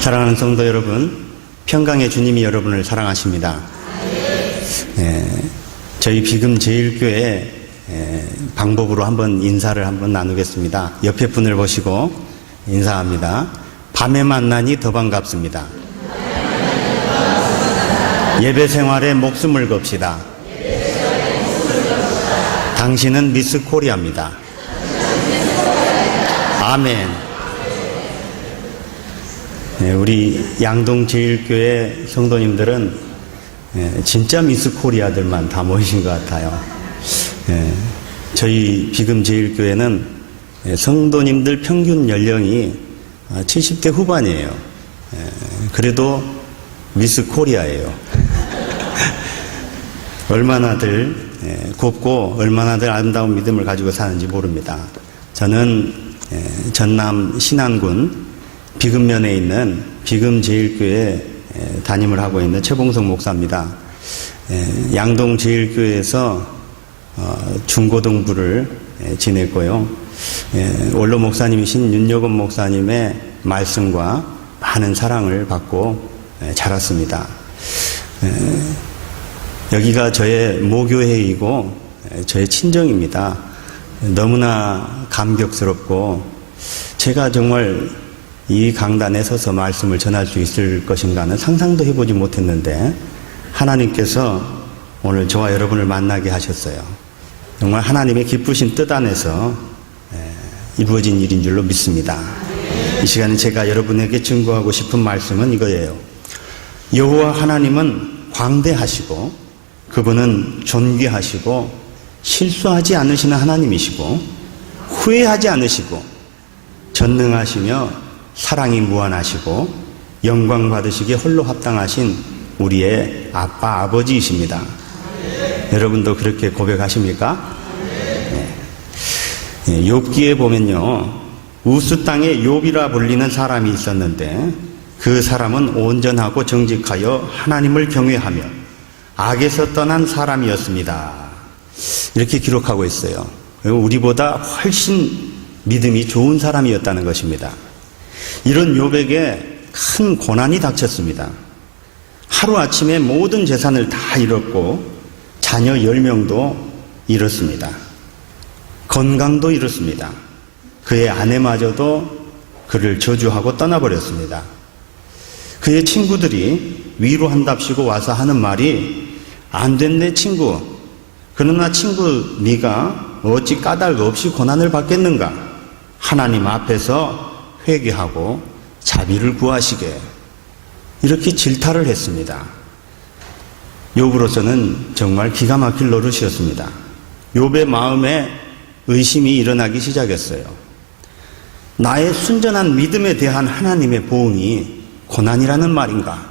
사랑하는 성도 여러분, 평강의 주님이 여러분을 사랑하십니다. 저희 비금 제일교회 방법으로 한번 인사를 한번 나누겠습니다. 옆에 분을 보시고 인사합니다. 밤에 만나니 더 반갑습니다. 예배 생활에 목숨을 겁시다. 당신은 미스 코리아입니다. 아멘. 우리 양동제일교회 성도님들은 진짜 미스 코리아들만 다 모이신 것 같아요. 저희 비금 제일교회는 성도님들 평균 연령이 70대 후반이에요. 그래도 미스 코리아예요. 얼마나들 곱고 얼마나들 아름다운 믿음을 가지고 사는지 모릅니다. 저는 전남 신안군 비금면에 있는 비금제일교회 담임을 하고 있는 최봉성 목사입니다. 양동제일교회에서 중고등부를 지냈고요. 원로 목사님이신 윤여건 목사님의 말씀과 많은 사랑을 받고 자랐습니다. 여기가 저의 모교회이고 저의 친정입니다. 너무나 감격스럽고 제가 정말 이 강단에 서서 말씀을 전할 수 있을 것인가는 상상도 해보지 못했는데 하나님께서 오늘 저와 여러분을 만나게 하셨어요. 정말 하나님의 기쁘신 뜻 안에서 이루어진 일인 줄로 믿습니다. 이 시간에 제가 여러분에게 증거하고 싶은 말씀은 이거예요. 여호와 하나님은 광대하시고 그분은 존귀하시고 실수하지 않으시는 하나님이시고 후회하지 않으시고 전능하시며 사랑이 무한하시고 영광 받으시기에 홀로 합당하신 우리의 아빠 아버지이십니다. 여러분도 그렇게 고백하십니까? 욥기에 보면요, 우스 땅에 욥이라 불리는 사람이 있었는데 그 사람은 온전하고 정직하여 하나님을 경외하며 악에서 떠난 사람이었습니다. 이렇게 기록하고 있어요. 우리보다 훨씬 믿음이 좋은 사람이었다는 것입니다. 이런 욥에게 큰 고난이 닥쳤습니다. 하루아침에 모든 재산을 다 잃었고 자녀 10명도 잃었습니다. 건강도 잃었습니다. 그의 아내마저도 그를 저주하고 떠나버렸습니다. 그의 친구들이 위로한답시고 와서 하는 말이 안 됐네 친구. 그러나 친구 네가 어찌 까닭 없이 고난을 받겠는가. 하나님 앞에서 회개하고 자비를 구하시게. 이렇게 질타를 했습니다. 욥으로서는 정말 기가 막힐 노릇이었습니다. 욥의 마음에 의심이 일어나기 시작했어요. 나의 순전한 믿음에 대한 하나님의 보응이 고난이라는 말인가?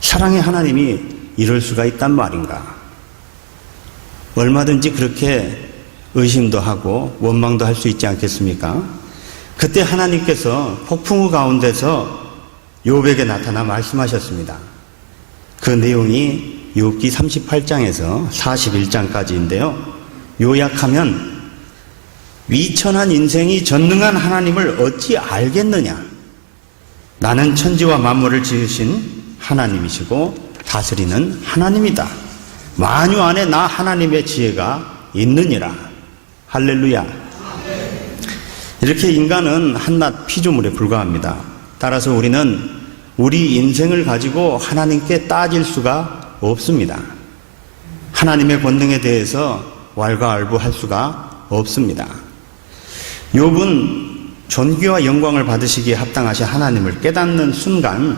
사랑의 하나님이 이럴 수가 있단 말인가? 얼마든지 그렇게 의심도 하고 원망도 할 수 있지 않겠습니까? 그때 하나님께서 폭풍우 가운데서 욥에게 나타나 말씀하셨습니다. 그 내용이 욥기 38장에서 41장까지인데요. 요약하면 위천한 인생이 전능한 하나님을 어찌 알겠느냐? 나는 천지와 만물을 지으신 하나님이시고 다스리는 하나님이다. 만유 안에 나 하나님의 지혜가 있느니라. 할렐루야. 이렇게 인간은 한낱 피조물에 불과합니다. 따라서 우리는 우리 인생을 가지고 하나님께 따질 수가 없습니다. 하나님의 권능에 대해서 왈가왈부할 수가 없습니다. 욥은 존귀와 영광을 받으시기에 합당하신 하나님을 깨닫는 순간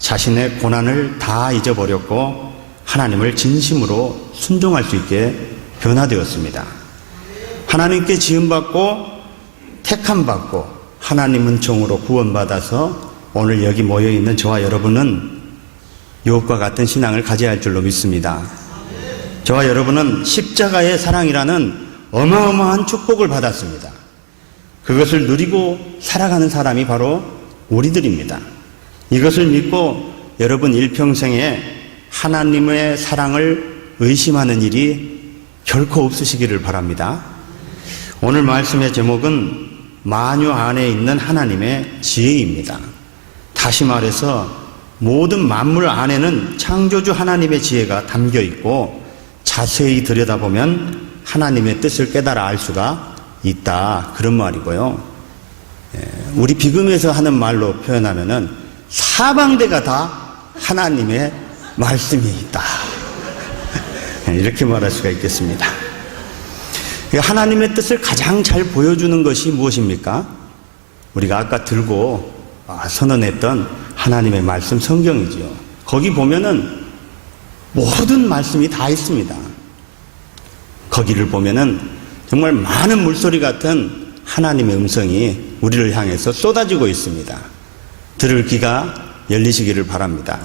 자신의 고난을 다 잊어버렸고 하나님을 진심으로 순종할 수 있게 변화되었습니다. 하나님께 지음받고 택함받고 하나님은 종으로 구원받아서 오늘 여기 모여있는 저와 여러분은 욥과 같은 신앙을 가져야 할 줄로 믿습니다. 저와 여러분은 십자가의 사랑이라는 어마어마한 축복을 받았습니다. 그것을 누리고 살아가는 사람이 바로 우리들입니다. 이것을 믿고 여러분 일평생에 하나님의 사랑을 의심하는 일이 결코 없으시기를 바랍니다. 오늘 말씀의 제목은 만유 안에 있는 하나님의 지혜입니다. 다시 말해서 모든 만물 안에는 창조주 하나님의 지혜가 담겨 있고 자세히 들여다보면 하나님의 뜻을 깨달아 알 수가 있다. 그런 말이고요. 우리 비금에서 하는 말로 표현하면은 사방대가 다 하나님의 말씀이 있다. 이렇게 말할 수가 있겠습니다. 하나님의 뜻을 가장 잘 보여주는 것이 무엇입니까? 우리가 아까 들고 선언했던 하나님의 말씀 성경이지요. 거기 보면은 모든 말씀이 다 있습니다. 거기를 보면은 정말 많은 물소리 같은 하나님의 음성이 우리를 향해서 쏟아지고 있습니다. 들을 귀가 열리시기를 바랍니다.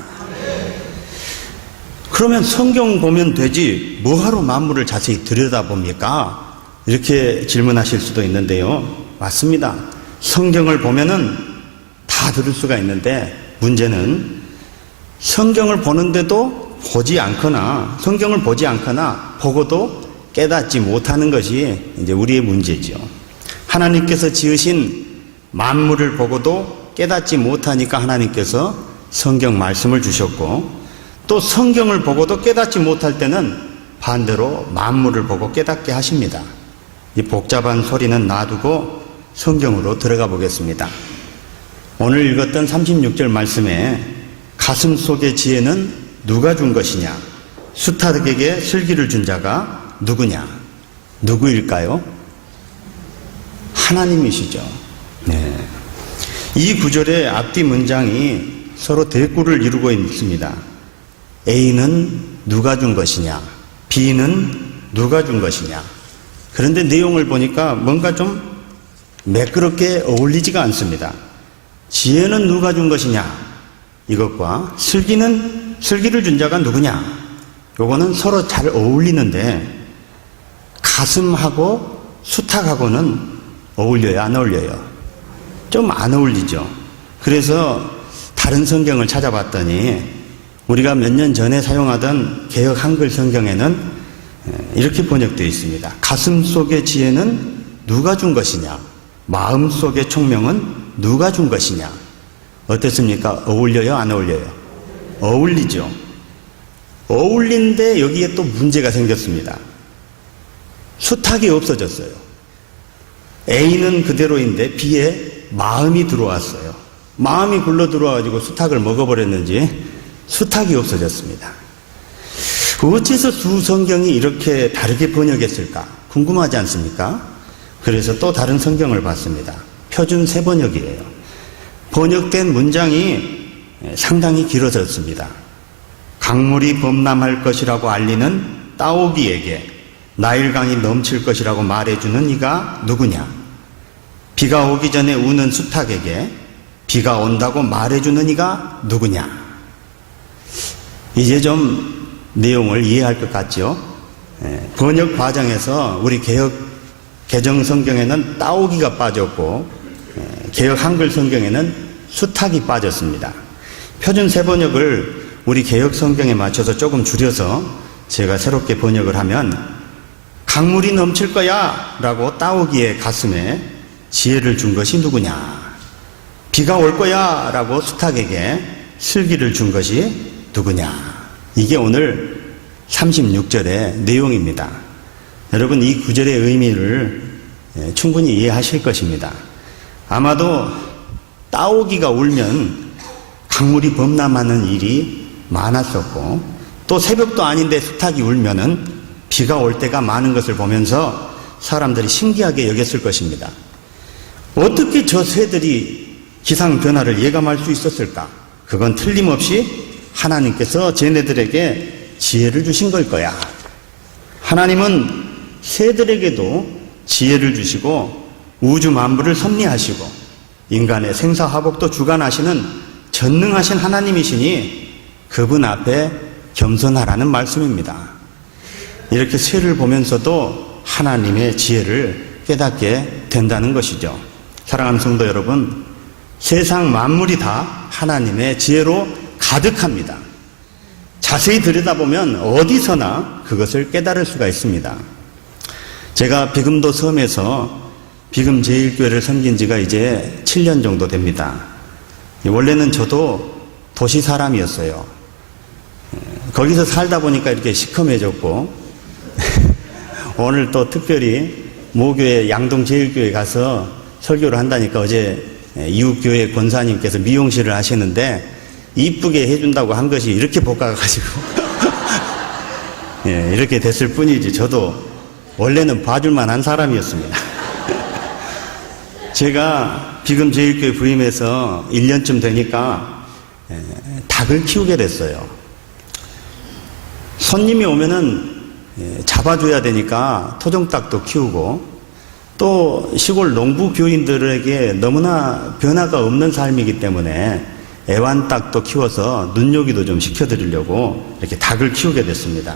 그러면 성경 보면 되지 뭐하러 만물을 자세히 들여다봅니까? 이렇게 질문하실 수도 있는데요. 맞습니다. 성경을 보면은 다 들을 수가 있는데 문제는 성경을 보는데도 보지 않거나 성경을 보지 않거나 보고도 깨닫지 못하는 것이 이제 우리의 문제지요. 하나님께서 지으신 만물을 보고도 깨닫지 못하니까 하나님께서 성경 말씀을 주셨고 또 성경을 보고도 깨닫지 못할 때는 반대로 만물을 보고 깨닫게 하십니다. 이 복잡한 소리는 놔두고 성경으로 들어가 보겠습니다. 오늘 읽었던 36절 말씀에 가슴 속의 지혜는 누가 준 것이냐? 수탉에게 슬기를 준 자가 누구냐? 누구일까요? 하나님이시죠. 네. 이 구절의 앞뒤 문장이 서로 대꾸를 이루고 있습니다. A는 누가 준 것이냐? B는 누가 준 것이냐? 그런데 내용을 보니까 뭔가 좀 매끄럽게 어울리지가 않습니다. 지혜는 누가 준 것이냐? 이것과 슬기를 준 자가 누구냐? 요거는 서로 잘 어울리는데 가슴하고 수탉하고는 어울려요? 안 어울려요? 좀 안 어울리죠. 그래서 다른 성경을 찾아봤더니 우리가 몇 년 전에 사용하던 개역 한글 성경에는 이렇게 번역되어 있습니다. 가슴 속의 지혜는 누가 준 것이냐? 마음 속의 총명은 누가 준 것이냐? 어떻습니까? 어울려요? 안 어울려요? 어울리죠. 어울린데 여기에 또 문제가 생겼습니다. 수탉이 없어졌어요. A는 그대로인데 B에 마음이 들어왔어요. 마음이 굴러 들어와가지고 수탉을 먹어버렸는지 수탉이 없어졌습니다. 어째서 두 성경이 이렇게 다르게 번역했을까? 궁금하지 않습니까? 그래서 또 다른 성경을 봤습니다. 표준 새번역이에요. 번역된 문장이 상당히 길어졌습니다. 강물이 범람할 것이라고 알리는 따오기에게 나일강이 넘칠 것이라고 말해주는 이가 누구냐? 비가 오기 전에 우는 수탉에게 비가 온다고 말해주는 이가 누구냐? 이제 좀 내용을 이해할 것 같죠? 번역 과정에서 우리 개정 성경에는 따오기가 빠졌고 개역 한글 성경에는 수탉이 빠졌습니다. 표준 새번역을 우리 개역 성경에 맞춰서 조금 줄여서 제가 새롭게 번역을 하면 강물이 넘칠 거야 라고 따오기의 가슴에 지혜를 준 것이 누구냐? 비가 올 거야 라고 수탉에게 슬기를 준 것이 누구냐? 이게 오늘 36절의 내용입니다. 여러분 이 구절의 의미를 충분히 이해하실 것입니다. 아마도 따오기가 울면 강물이 범람하는 일이 많았었고 또 새벽도 아닌데 수탉이 울면은 비가 올 때가 많은 것을 보면서 사람들이 신기하게 여겼을 것입니다. 어떻게 저 새들이 기상 변화를 예감할 수 있었을까? 그건 틀림없이 하나님께서 쟤네들에게 지혜를 주신 걸 거야. 하나님은 새들에게도 지혜를 주시고 우주 만물을 섭리하시고 인간의 생사화복도 주관하시는 전능하신 하나님이시니 그분 앞에 겸손하라는 말씀입니다. 이렇게 새를 보면서도 하나님의 지혜를 깨닫게 된다는 것이죠. 사랑하는 성도 여러분, 세상 만물이 다 하나님의 지혜로 가득합니다. 자세히 들여다보면 어디서나 그것을 깨달을 수가 있습니다. 제가 비금도 섬에서 비금 제1교회를 섬긴 지가 이제 7년 정도 됩니다. 원래는 저도 도시 사람이었어요. 거기서 살다 보니까 이렇게 시커매졌고 오늘 또 특별히 모교회 양동제일교회 가서 설교를 한다니까 어제 이웃교회 권사님께서 미용실을 하시는데 이쁘게 해준다고 한 것이 이렇게 볶아가지고 예, 이렇게 됐을 뿐이지 저도 원래는 봐줄만 한 사람이었습니다. 제가 비금 제일교회 부임해서 1년쯤 되니까 닭을 키우게 됐어요. 손님이 오면은 잡아줘야 되니까 토종닭도 키우고 또 시골 농부 교인들에게 너무나 변화가 없는 삶이기 때문에 애완닭도 키워서 눈요기도 좀 시켜드리려고 이렇게 닭을 키우게 됐습니다.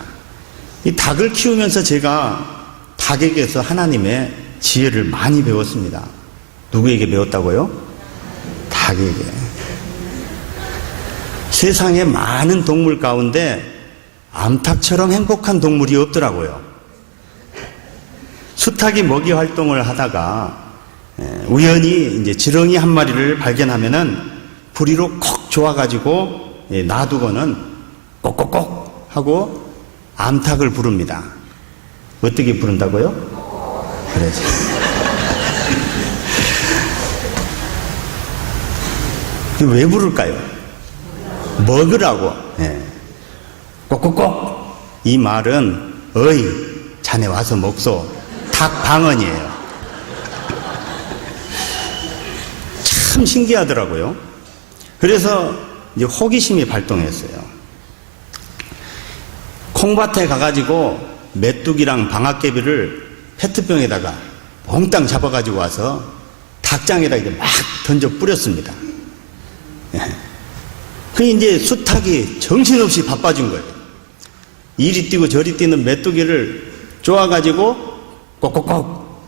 이 닭을 키우면서 제가 닭에게서 하나님의 지혜를 많이 배웠습니다. 누구에게 배웠다고요? 닭에게. 세상에 많은 동물 가운데 암탉처럼 행복한 동물이 없더라고요. 수탉이 먹이 활동을 하다가 우연히 이제 지렁이 한 마리를 발견하면은 부리로 콕 조아가지고 놔두고는 꼭꼭꼭 하고 암탉을 부릅니다. 어떻게 부른다고요? 그러지. 왜 부를까요? 먹으라고. 꼭꼭꼭. 이 말은 어이 자네 와서 먹소. 닭 방언이에요. 참 신기하더라고요. 그래서 이제 호기심이 발동했어요. 콩밭에 가가지고 메뚜기랑 방앗개비를 페트병에다가 몽땅 잡아가지고 와서 닭장에다 이제 막 던져 뿌렸습니다. 그 이제 수탉이 정신없이 바빠진 거예요. 이리 뛰고 저리 뛰는 메뚜기를 쪼아가지고 꼭꼭꼭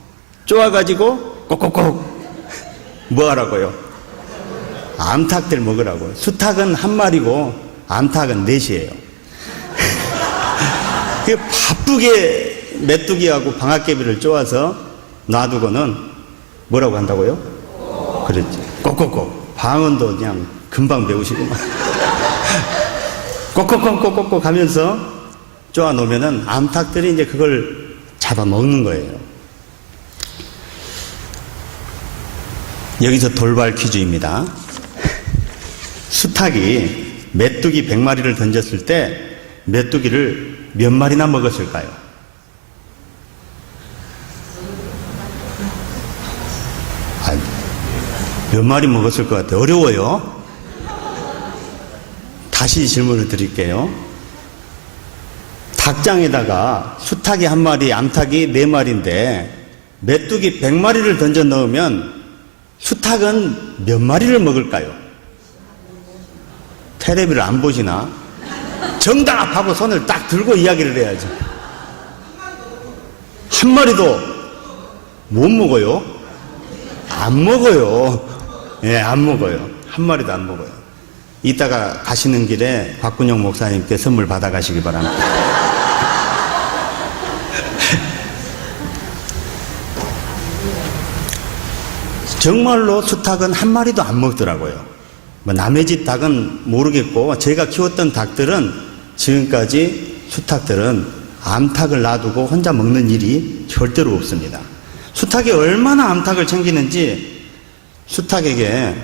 쪼아가지고 꼭꼭꼭 뭐 하라고요? 암탉들 먹으라고요. 수탉은 한 마리고 암탉은 넷이에요. 바쁘게 메뚜기하고 방앗개비를 쪼아서 놔두고는 뭐라고 한다고요? 그랬지. 꼭꼭꼭. 방언도 그냥 금방 배우시고 꼭꼭꼭 하면서 쪼아 놓으면은 암탉들이 이제 그걸 잡아먹는 거예요. 여기서 돌발 퀴즈입니다. 수탉이 메뚜기 100마리를 던졌을 때 메뚜기를 몇 마리나 먹었을까요? 몇 마리 먹었을 것 같아요. 어려워요. 다시 질문을 드릴게요. 닭장에다가 수탉이 1마리, 암탉이 4마리인데 메뚜기 100마리를 던져 넣으면 수탉은 몇 마리를 먹을까요? 테레비를 안 보시나? 정답하고 손을 딱 들고 이야기를 해야지. 1마리도 못 먹어요? 안 먹어요. 예, 안 먹어요. 1마리도 안 먹어요. 이따가 가시는 길에 곽군영 목사님께 선물 받아가시기 바랍니다. 정말로 수탉은 1마리도 안 먹더라고요. 뭐 남의 집 닭은 모르겠고 제가 키웠던 닭들은 지금까지 수탉들은 암탉을 놔두고 혼자 먹는 일이 절대로 없습니다. 수탉이 얼마나 암탉을 챙기는지 수탉에게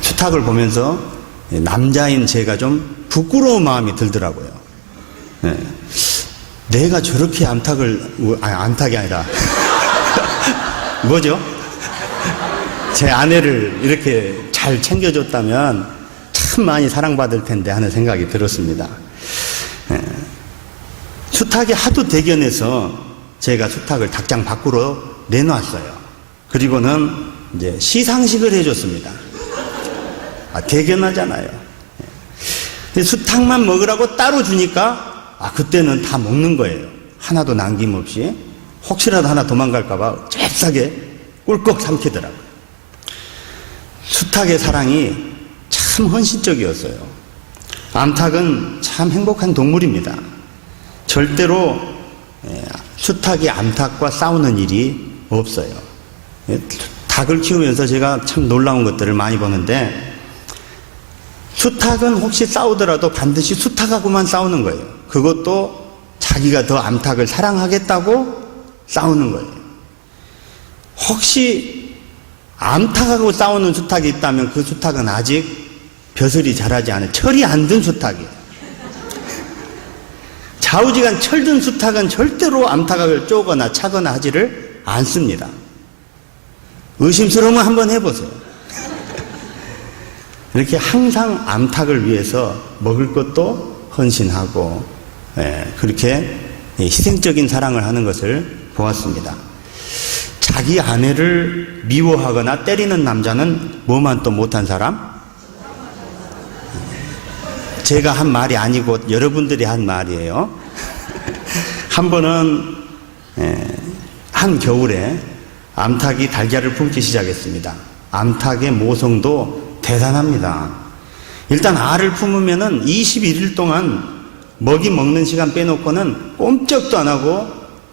수탉을 보면서 남자인 제가 좀 부끄러운 마음이 들더라고요. 내가 저렇게 암탉이 아니라 뭐죠? 제 아내를 이렇게 잘 챙겨줬다면 참 많이 사랑받을 텐데 하는 생각이 들었습니다. 수탉이 하도 대견해서 제가 수탉을 닭장 밖으로 내놨어요. 그리고는 이제 시상식을 해줬습니다. 대견하잖아요. 수탉만 먹으라고 따로 주니까 그때는 다 먹는 거예요. 하나도 남김없이. 혹시라도 하나 도망갈까봐 잽싸게 꿀꺽 삼키더라고요. 수탉의 사랑이 참 헌신적이었어요. 암탉은 참 행복한 동물입니다. 절대로 수탉이 암탉과 싸우는 일이 없어요. 닭을 키우면서 제가 참 놀라운 것들을 많이 보는데, 수탉은 혹시 싸우더라도 반드시 수탉하고만 싸우는 거예요. 그것도 자기가 더 암탉을 사랑하겠다고 싸우는 거예요. 혹시 암탉하고 싸우는 수탉이 있다면 그 수탉은 아직 벼슬이 자라지 않은 철이 안 든 수탉이에요. 좌우지간 철든 수탉은 절대로 암탉을 쪼거나 차거나 하지를 않습니다. 의심스러우면 한번 해보세요. 이렇게 항상 암탉을 위해서 먹을 것도 헌신하고, 그렇게 희생적인 사랑을 하는 것을 보았습니다. 자기 아내를 미워하거나 때리는 남자는 뭐만 또 못한 사람? 제가 한 말이 아니고 여러분들이 한 말이에요. 한 번은 한 겨울에 암탉이 달걀을 품기 시작했습니다. 암탉의 모성도 대단합니다. 일단 알을 품으면은 21일 동안 먹이 먹는 시간 빼놓고는 꼼짝도 안 하고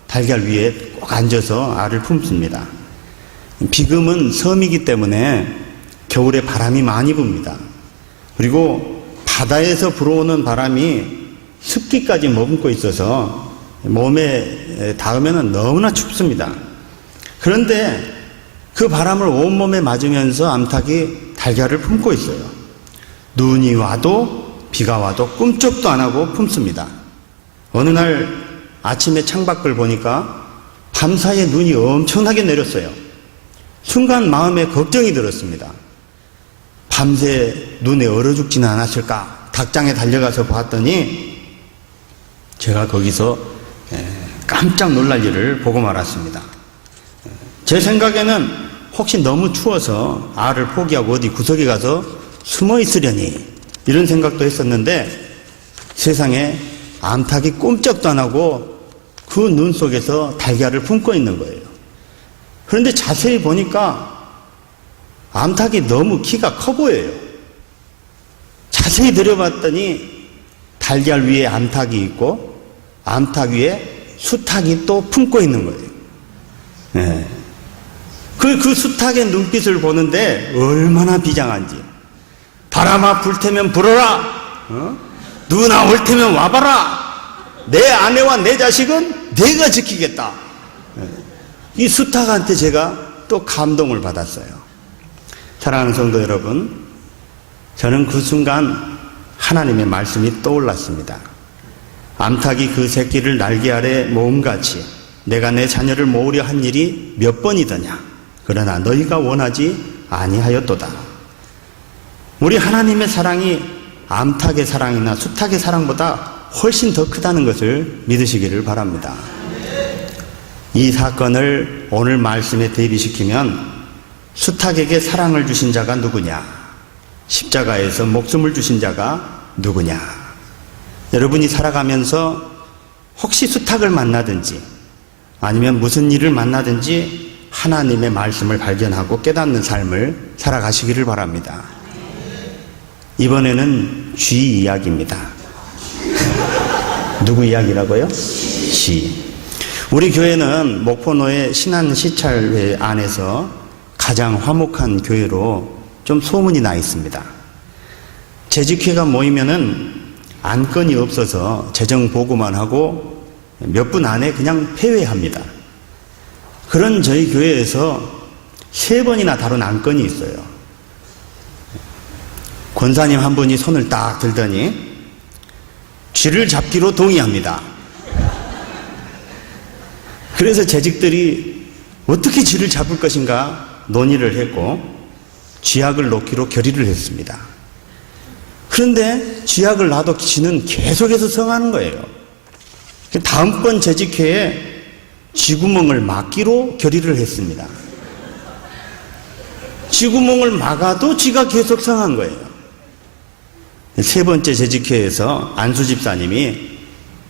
달걀 위에 꼭 앉아서 알을 품습니다. 비금은 섬이기 때문에 겨울에 바람이 많이 붑니다. 그리고 바다에서 불어오는 바람이 습기까지 머금고 있어서 몸에 닿으면 너무나 춥습니다. 그런데 그 바람을 온몸에 맞으면서 암탉이 달걀을 품고 있어요. 눈이 와도 비가 와도 꿈쩍도 안 하고 품습니다. 어느 날 아침에 창밖을 보니까 밤사이에 눈이 엄청나게 내렸어요. 순간 마음에 걱정이 들었습니다. 밤새 눈에 얼어 죽지는 않았을까? 닭장에 달려가서 봤더니 제가 거기서 깜짝 놀랄 일을 보고 말았습니다. 제 생각에는 혹시 너무 추워서 알을 포기하고 어디 구석에 가서 숨어 있으려니 이런 생각도 했었는데, 세상에 암탉이 꼼짝도 안 하고 그 눈 속에서 달걀을 품고 있는 거예요. 그런데 자세히 보니까 암탉이 너무 키가 커 보여요. 자세히 들여봤더니 달걀 위에 암탉이 있고 암탉 위에 수탉이 또 품고 있는 거예요. 그 수탉의 눈빛을 보는데 얼마나 비장한지. 바람아 불 테면 불어라. 누나 올 테면 와봐라. 내 아내와 내 자식은 내가 지키겠다. 이 수탉한테 제가 또 감동을 받았어요. 사랑하는 성도 여러분, 저는 그 순간 하나님의 말씀이 떠올랐습니다. 암탉이 그 새끼를 날개 아래 모음같이 내가 내 자녀를 모으려 한 일이 몇 번이더냐. 그러나 너희가 원하지 아니하였도다. 우리 하나님의 사랑이 암탉의 사랑이나 수탉의 사랑보다 훨씬 더 크다는 것을 믿으시기를 바랍니다. 이 사건을 오늘 말씀에 대비시키면 수탉에게 사랑을 주신 자가 누구냐? 십자가에서 목숨을 주신 자가 누구냐? 여러분이 살아가면서 혹시 수탉을 만나든지 아니면 무슨 일을 만나든지 하나님의 말씀을 발견하고 깨닫는 삶을 살아가시기를 바랍니다. 이번에는 쥐 이야기입니다. 누구 이야기라고요? 쥐. 우리 교회는 목포노의 신안시찰회 안에서 가장 화목한 교회로 좀 소문이 나 있습니다. 재직회가 모이면은 안건이 없어서 재정 보고만 하고 몇 분 안에 그냥 폐회합니다. 그런 저희 교회에서 3번이나 다룬 안건이 있어요. 권사님 한 분이 손을 딱 들더니 쥐를 잡기로 동의합니다. 그래서 재직들이 어떻게 쥐를 잡을 것인가 논의를 했고 쥐약을 놓기로 결의를 했습니다. 그런데 쥐약을 놔도 쥐는 계속해서 성하는 거예요. 다음번 재직회에 쥐구멍을 막기로 결의를 했습니다. 쥐구멍을 막아도 쥐가 계속 성한 거예요. 3번째 재직회에서 안수 집사님이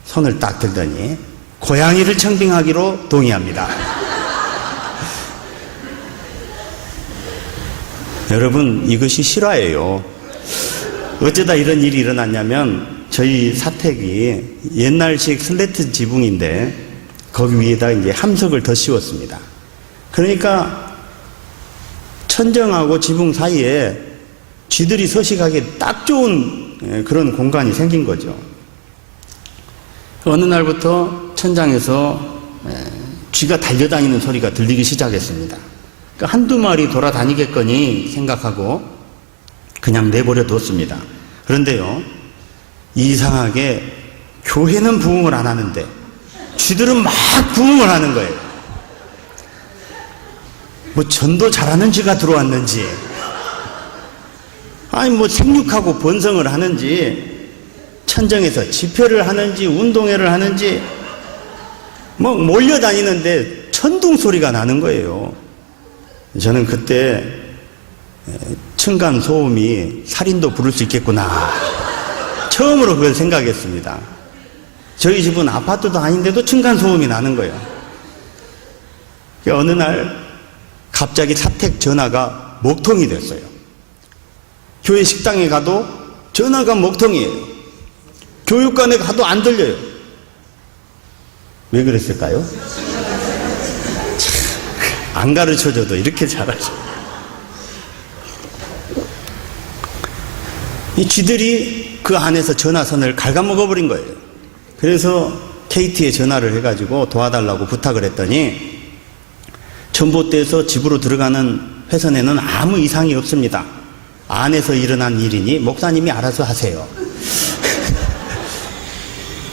손을 딱 들더니 고양이를 청빙하기로 동의합니다. 여러분, 이것이 실화예요. 어쩌다 이런 일이 일어났냐면 저희 사택이 옛날식 슬레트 지붕인데 거기 위에다 이제 함석을 더 씌웠습니다. 그러니까 천정하고 지붕 사이에 쥐들이 서식하기 딱 좋은 그런 공간이 생긴 거죠. 어느 날부터 천장에서 쥐가 달려다니는 소리가 들리기 시작했습니다. 그러니까 한두 마리 돌아다니겠거니 생각하고 그냥 내버려 뒀습니다. 그런데요, 이상하게 교회는 부흥을 안 하는데 쥐들은 막 부흥을 하는 거예요. 뭐 전도 잘하는 쥐가 들어왔는지, 아니 뭐 생육하고 번성을 하는지, 천정에서 집회를 하는지 운동회를 하는지 뭐 몰려다니는데 천둥 소리가 나는 거예요. 저는 그때 층간 소음이 살인도 부를 수 있겠구나, 처음으로 그걸 생각했습니다. 저희 집은 아파트도 아닌데도 층간 소음이 나는 거예요. 어느 날 갑자기 사택 전화가 먹통이 됐어요. 교회 식당에 가도 전화가 먹통이에요. 교육관에 가도 안 들려요. 왜 그랬을까요? 안 가르쳐줘도 이렇게 잘하죠. 이 쥐들이 그 안에서 전화선을 갉아먹어버린 거예요. 그래서 KT에 전화를 해가지고 도와달라고 부탁을 했더니 전봇대에서 집으로 들어가는 회선에는 아무 이상이 없습니다. 안에서 일어난 일이니 목사님이 알아서 하세요.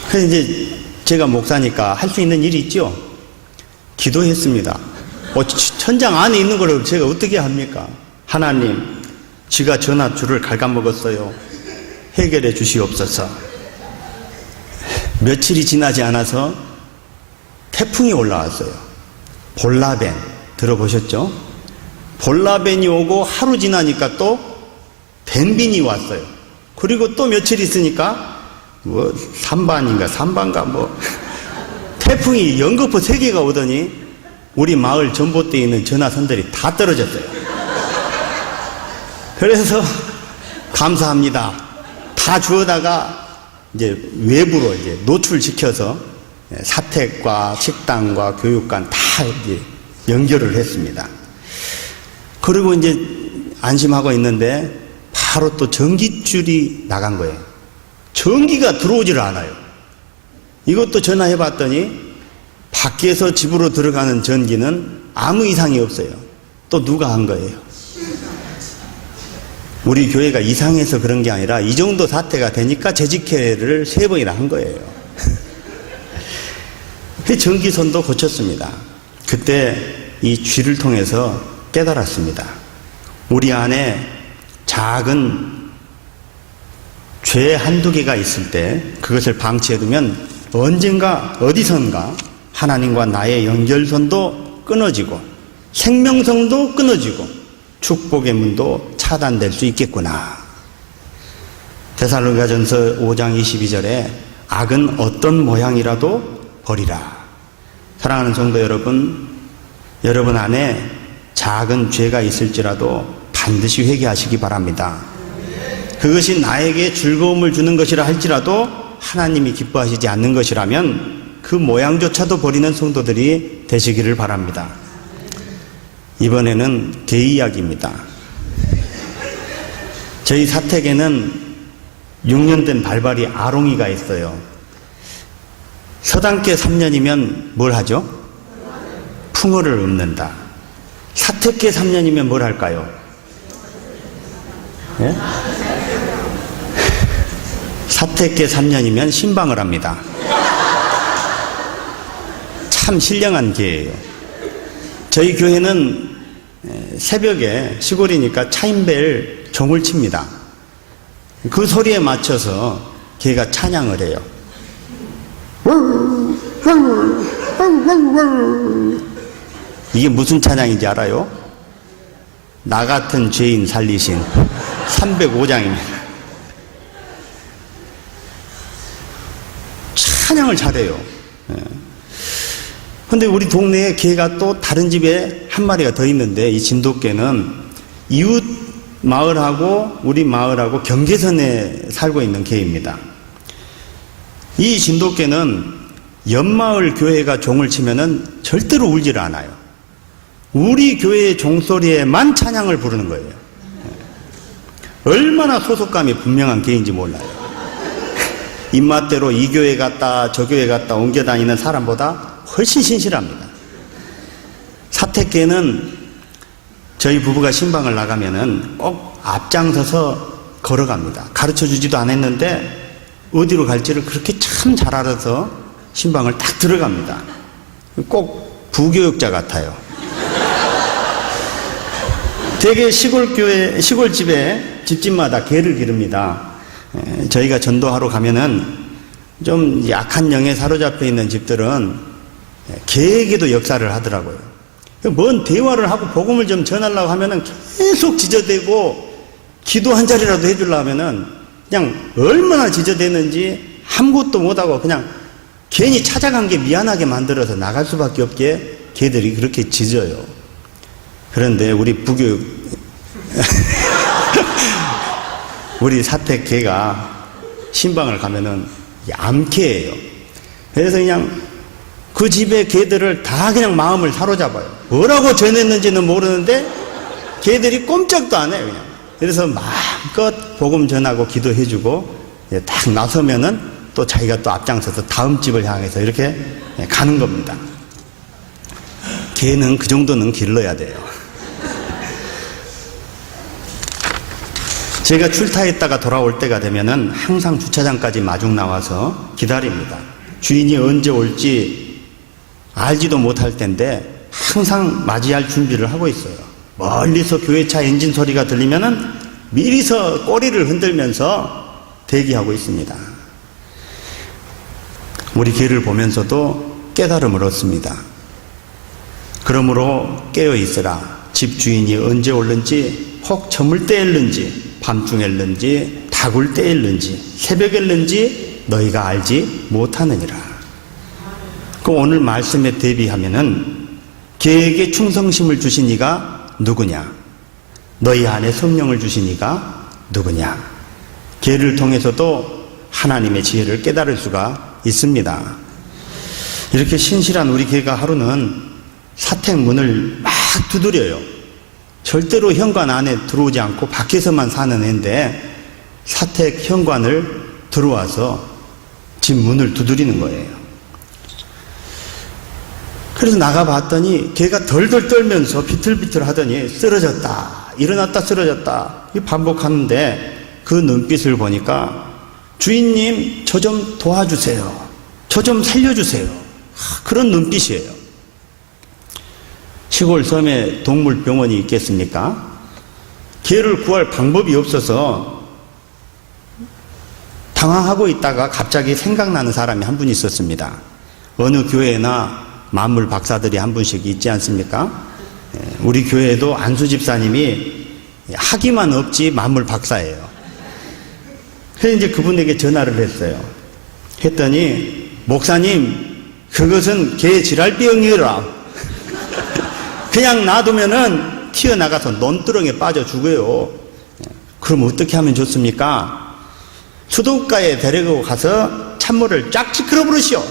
그래서 이제 제가 목사니까 할 수 있는 일이 있죠. 기도했습니다. 천장 안에 있는 걸 제가 어떻게 합니까? 하나님, 쥐가 전화줄을 갉아먹었어요. 해결해 주시옵소서. 며칠이 지나지 않아서 태풍이 올라왔어요. 볼라벤 들어보셨죠? 볼라벤이 오고 하루 지나니까 또 벤빈이 왔어요. 그리고 또 며칠 있으니까 뭐 삼반가 뭐 태풍이 연거푸 3개가 오더니 우리 마을 전봇대에 있는 전화선들이 다 떨어졌어요. 그래서 감사합니다. 다 주워다가 이제 외부로 이제 노출시켜서 사택과 식당과 교육관 다 이제 연결을 했습니다. 그리고 이제 안심하고 있는데 바로 또 전기줄이 나간 거예요. 전기가 들어오지를 않아요. 이것도 전화해 봤더니 밖에서 집으로 들어가는 전기는 아무 이상이 없어요. 또 누가 한 거예요? 우리 교회가 이상해서 그런 게 아니라 이 정도 사태가 되니까 재직회를 3번이나 한 거예요. 전기선도 고쳤습니다. 그때 이 쥐를 통해서 깨달았습니다. 우리 안에 작은 죄 한두 개가 있을 때 그것을 방치해두면 언젠가 어디선가 하나님과 나의 연결선도 끊어지고 생명성도 끊어지고 축복의 문도 차단될 수 있겠구나. 데살로니가전서 5장 22절에 악은 어떤 모양이라도 버리라. 사랑하는 성도 여러분, 여러분 안에 작은 죄가 있을지라도 반드시 회개하시기 바랍니다. 그것이 나에게 즐거움을 주는 것이라 할지라도 하나님이 기뻐하시지 않는 것이라면 그 모양조차도 버리는 성도들이 되시기를 바랍니다. 이번에는 개 이야기입니다. 저희 사택에는 6년 된 발발이 아롱이가 있어요. 서당계 3년이면 뭘 하죠? 풍어를 읊는다. 사택계 3년이면 뭘 할까요? 예? 사택계 3년이면 신방을 합니다. 참 신령한 개예요. 저희 교회는 새벽에 시골이니까 차인벨 종을 칩니다. 그 소리에 맞춰서 개가 찬양을 해요. 이게 무슨 찬양인지 알아요? 나 같은 죄인 살리신 305장입니다. 찬양을 잘해요. 근데 우리 동네에 개가 또 다른 집에 한 마리가 더 있는데, 이 진돗개는 이웃 마을하고 우리 마을하고 경계선에 살고 있는 개입니다. 이 진돗개는 옆마을 교회가 종을 치면은 절대로 울지를 않아요. 우리 교회의 종소리에만 찬양을 부르는 거예요. 얼마나 소속감이 분명한 개인지 몰라요. 입맛대로 이 교회 갔다 저 교회 갔다 옮겨 다니는 사람보다 훨씬 신실합니다. 사택계는 저희 부부가 신방을 나가면은 꼭 앞장서서 걸어갑니다. 가르쳐 주지도 않았는데 어디로 갈지를 그렇게 참 잘 알아서 신방을 딱 들어갑니다. 꼭 부교육자 같아요. 되게 시골집에 집집마다 개를 기릅니다. 저희가 전도하러 가면은 좀 약한 영에 사로잡혀 있는 집들은 개에게도 역사를 하더라고요. 뭔 대화를 하고 복음을 좀 전하려고 하면은 계속 지저대고 기도 한 자리라도 해주려고 하면은 그냥 얼마나 지저대는지 아무것도 못하고 그냥 괜히 찾아간 게 미안하게 만들어서 나갈 수밖에 없게 개들이 그렇게 짖어요. 그런데 우리 부교육 우리 사택 개가 신방을 가면은 얌캐예요. 그래서 그냥 그 집의 개들을 다 그냥 마음을 사로잡아요. 뭐라고 전했는지는 모르는데 개들이 꼼짝도 안 해요. 그냥. 그래서 마음껏 복음 전하고 기도해주고 딱 나서면은 또 자기가 또 앞장서서 다음 집을 향해서 이렇게 가는 겁니다. 개는 그 정도는 길러야 돼요. 제가 출타했다가 돌아올 때가 되면은 항상 주차장까지 마중 나와서 기다립니다. 주인이 언제 올지 알지도 못할 텐데 항상 맞이할 준비를 하고 있어요. 멀리서 교회차 엔진 소리가 들리면은 미리서 꼬리를 흔들면서 대기하고 있습니다. 우리 개를 보면서도 깨달음을 얻습니다. 그러므로 깨어 있으라. 집 주인이 언제 올는지, 혹 저물 때일는지, 밤중일는지, 다굴 때일는지, 새벽일는지 너희가 알지 못하느니라. 그 오늘 말씀에 대비하면은 개에게 충성심을 주신 이가 누구냐? 너희 안에 성령을 주신 이가 누구냐? 개를 통해서도 하나님의 지혜를 깨달을 수가 있습니다. 이렇게 신실한 우리 개가 하루는 사택 문을 막 두드려요. 절대로 현관 안에 들어오지 않고 밖에서만 사는 애인데 사택 현관을 들어와서 집 문을 두드리는 거예요. 그래서 나가봤더니 걔가 덜덜 떨면서 비틀비틀 하더니 쓰러졌다 일어났다 쓰러졌다 반복하는데 그 눈빛을 보니까 주인님 저 좀 도와주세요. 저 좀 살려주세요. 그런 눈빛이에요. 시골 섬에 동물병원이 있겠습니까? 개를 구할 방법이 없어서 당황하고 있다가 갑자기 생각나는 사람이 한 분 있었습니다. 어느 교회나 만물 박사들이 한 분씩 있지 않습니까? 우리 교회에도 안수 집사님이 학위만 없지 만물 박사예요. 그래서 이제 그분에게 전화를 했어요. 했더니 목사님 그것은 개 질랄병이라 그냥 놔두면은 튀어나가서 논두렁에 빠져 죽어요. 그럼 어떻게 하면 좋습니까? 수도가에 데리고 가서 찬물을 쫙 끌어 부르시오.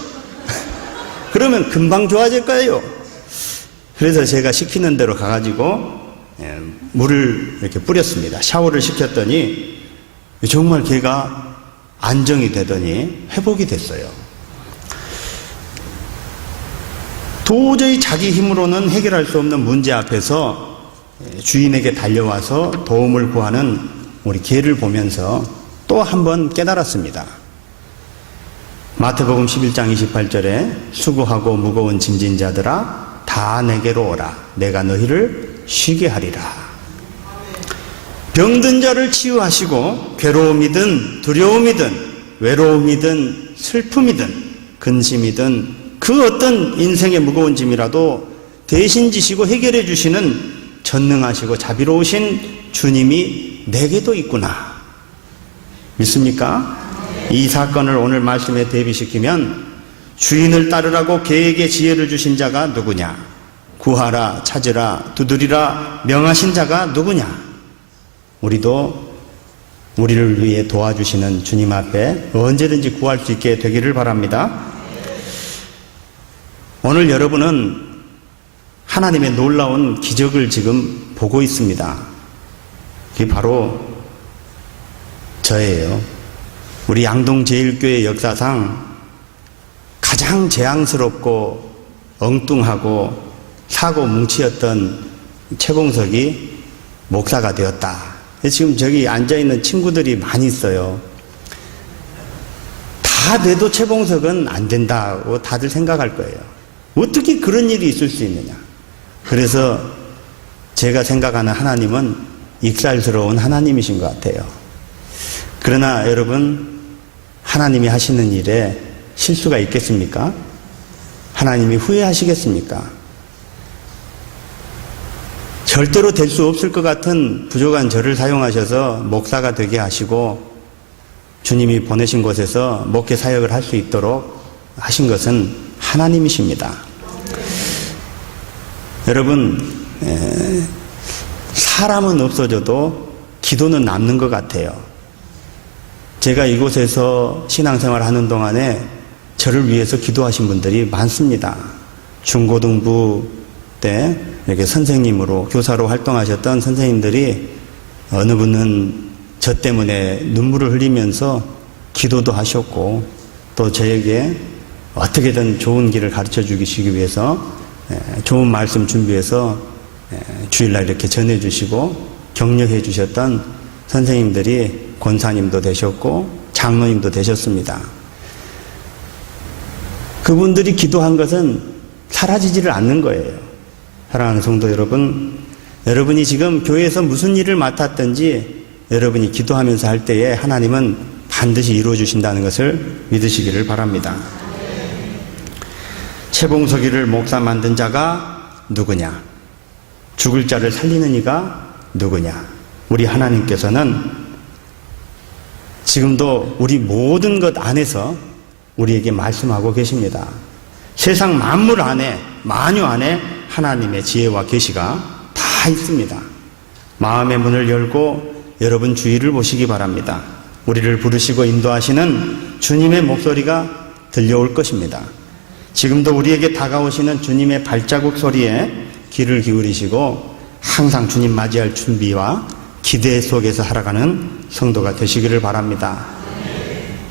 그러면 금방 좋아질 거예요. 그래서 제가 시키는 대로 가가지고 물을 이렇게 뿌렸습니다. 샤워를 시켰더니 정말 개가 안정이 되더니 회복이 됐어요. 도저히 자기 힘으로는 해결할 수 없는 문제 앞에서 주인에게 달려와서 도움을 구하는 우리 개를 보면서 또 한 번 깨달았습니다. 마태복음 11장 28절에 수고하고 무거운 짐진 자들아 다 내게로 오라. 내가 너희를 쉬게 하리라. 병든 자를 치유하시고 괴로움이든 두려움이든 외로움이든 슬픔이든 근심이든 그 어떤 인생의 무거운 짐이라도 대신 지시고 해결해 주시는 전능하시고 자비로우신 주님이 내게도 있구나. 믿습니까? 이 사건을 오늘 말씀에 대비시키면 주인을 따르라고 개에게 지혜를 주신 자가 누구냐? 구하라, 찾으라, 두드리라 명하신 자가 누구냐? 우리도 우리를 위해 도와주시는 주님 앞에 언제든지 구할 수 있게 되기를 바랍니다. 오늘 여러분은 하나님의 놀라운 기적을 지금 보고 있습니다. 그게 바로 저예요. 우리 양동제일교회 역사상 가장 재앙스럽고 엉뚱하고 사고 뭉치였던 최봉석이 목사가 되었다. 지금 저기 앉아있는 친구들이 많이 있어요. 다 돼도 최봉석은 안 된다고 다들 생각할 거예요. 어떻게 그런 일이 있을 수 있느냐. 그래서 제가 생각하는 하나님은 익살스러운 하나님이신 것 같아요. 그러나 여러분, 하나님이 하시는 일에 실수가 있겠습니까? 하나님이 후회하시겠습니까? 절대로 될 수 없을 것 같은 부족한 저를 사용하셔서 목사가 되게 하시고 주님이 보내신 곳에서 목회 사역을 할 수 있도록 하신 것은 하나님이십니다. 여러분, 사람은 없어져도 기도는 남는 것 같아요. 제가 이곳에서 신앙생활 하는 동안에 저를 위해서 기도하신 분들이 많습니다. 중고등부 때 이렇게 선생님으로, 교사로 활동하셨던 선생님들이 어느 분은 저 때문에 눈물을 흘리면서 기도도 하셨고, 또 저에게 어떻게든 좋은 길을 가르쳐 주시기 위해서 좋은 말씀 준비해서 주일날 이렇게 전해주시고 격려해 주셨던 선생님들이 권사님도 되셨고 장로님도 되셨습니다. 그분들이 기도한 것은 사라지지를 않는 거예요. 사랑하는 성도 여러분, 여러분이 지금 교회에서 무슨 일을 맡았든지 여러분이 기도하면서 할 때에 하나님은 반드시 이루어 주신다는 것을 믿으시기를 바랍니다. 최봉석이를 목사 만든 자가 누구냐? 죽을 자를 살리는 이가 누구냐? 우리 하나님께서는 지금도 우리 모든 것 안에서 우리에게 말씀하고 계십니다. 세상 만물 안에, 만유 안에 하나님의 지혜와 계시가 다 있습니다. 마음의 문을 열고 여러분 주위를 보시기 바랍니다. 우리를 부르시고 인도하시는 주님의 목소리가 들려올 것입니다. 지금도 우리에게 다가오시는 주님의 발자국 소리에 귀를 기울이시고 항상 주님 맞이할 준비와 기대 속에서 살아가는 성도가 되시기를 바랍니다.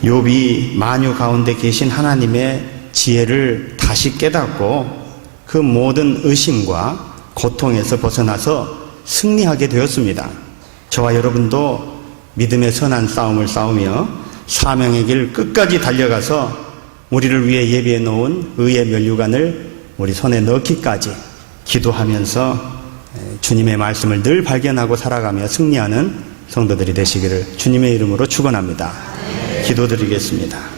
욥이 만유 가운데 계신 하나님의 지혜를 다시 깨닫고 그 모든 의심과 고통에서 벗어나서 승리하게 되었습니다. 저와 여러분도 믿음의 선한 싸움을 싸우며 사명의 길 끝까지 달려가서 우리를 위해 예비해 놓은 의의 면류관을 우리 손에 넣기까지 기도하면서 주님의 말씀을 늘 발견하고 살아가며 승리하는 성도들이 되시기를 주님의 이름으로 축원합니다. 기도드리겠습니다.